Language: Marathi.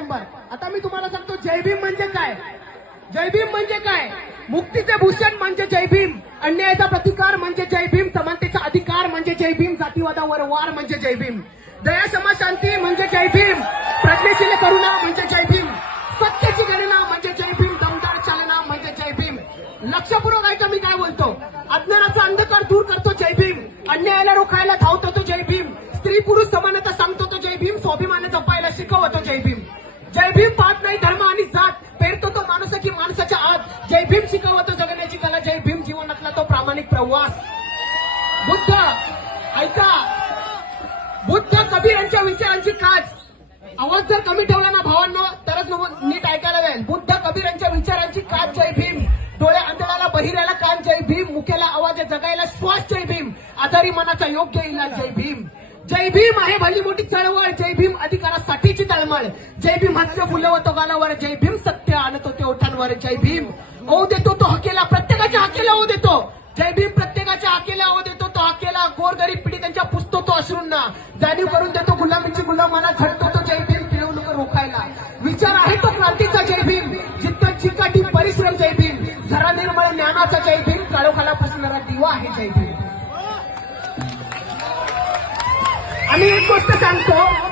नंबर. आता मी तुम्हाला सांगतो जय भीम म्हणजे काय. जय भीम म्हणजे काय. मुक्तीचे भूषण म्हणजे जय भीम, अन्यायाचा प्रतिकार म्हणजे जय भीम, समानतेचा अधिकार म्हणजे जय भीम, जातीवादावर वार म्हणजे जय भीम, दया क्षमा शांती म्हणजे जय भीम, प्रज्ञेशील करुणा म्हणजे जय भीम, सत्याची गणना म्हणजे जय भीम, दमदार चालना म्हणजे जय भीम. लक्षपूर्वक ऐका मी काय बोलतो. अज्ञानाचा अंधकार दूर करतो जय भीम, अन्यायाला रोखायला धावतो तो जय भीम, स्त्री पुरुष समानता सांगतो तो जय भीम, स्वाभिमान जपायला शिकवतो जय भीम. जय भीम पाहत नाही धर्म आणि जात, पेरतो तो माणूस की माणसाच्या आत, जय भीम शिकवतो जगण्याची कला, जय भीम जीवनातला तो प्रामाणिक प्रवास. बुद्ध ऐका, बुद्ध कबीर यांच्या विचारांची काच. आवाज जर कमी ठेवला ना भावांनो तरच नीट ऐकायला मिळेल. बुद्ध कबीर यांच्या विचारांची काच जय भीम, डोळ्या अंधळाला बहिऱ्याला कान जय भीम, मुख्याला आवाज जगायला श्वास जय भीम, आजारी मनाचा योग्य इलाज जय भीम. जय भीम आहे भली मोठी चळवळ, जय भीम अधिकारासाठीची तळमळ, जय भीम हास्य फुलवतो गालावर, जय भीम सत्य आणतो ते ओठांवर, जय भीम ओ देतो तो हकेला, प्रत्येकाच्या हकेला ओ देतो, जय भीम प्रत्येकाच्या हकेला ओ देतो तो हकेला, गोरगरीब पीडितांच्या पुसतो तो अश्रूंना, जाणीव करून देतो गुलामीची गुलामाला, झटतो तो जय भीम पिळवणूक रोखायला, विचार आहे तो क्रांतीचा जय भीम, जिद्द चिकाटी परिश्रम जय भीम, झरा निर्मळ ज्ञानाचा जय भीम, काळोखाला फसणारा दिवा आहे जय भीम. आम्ही एक गोष्ट सांगतो.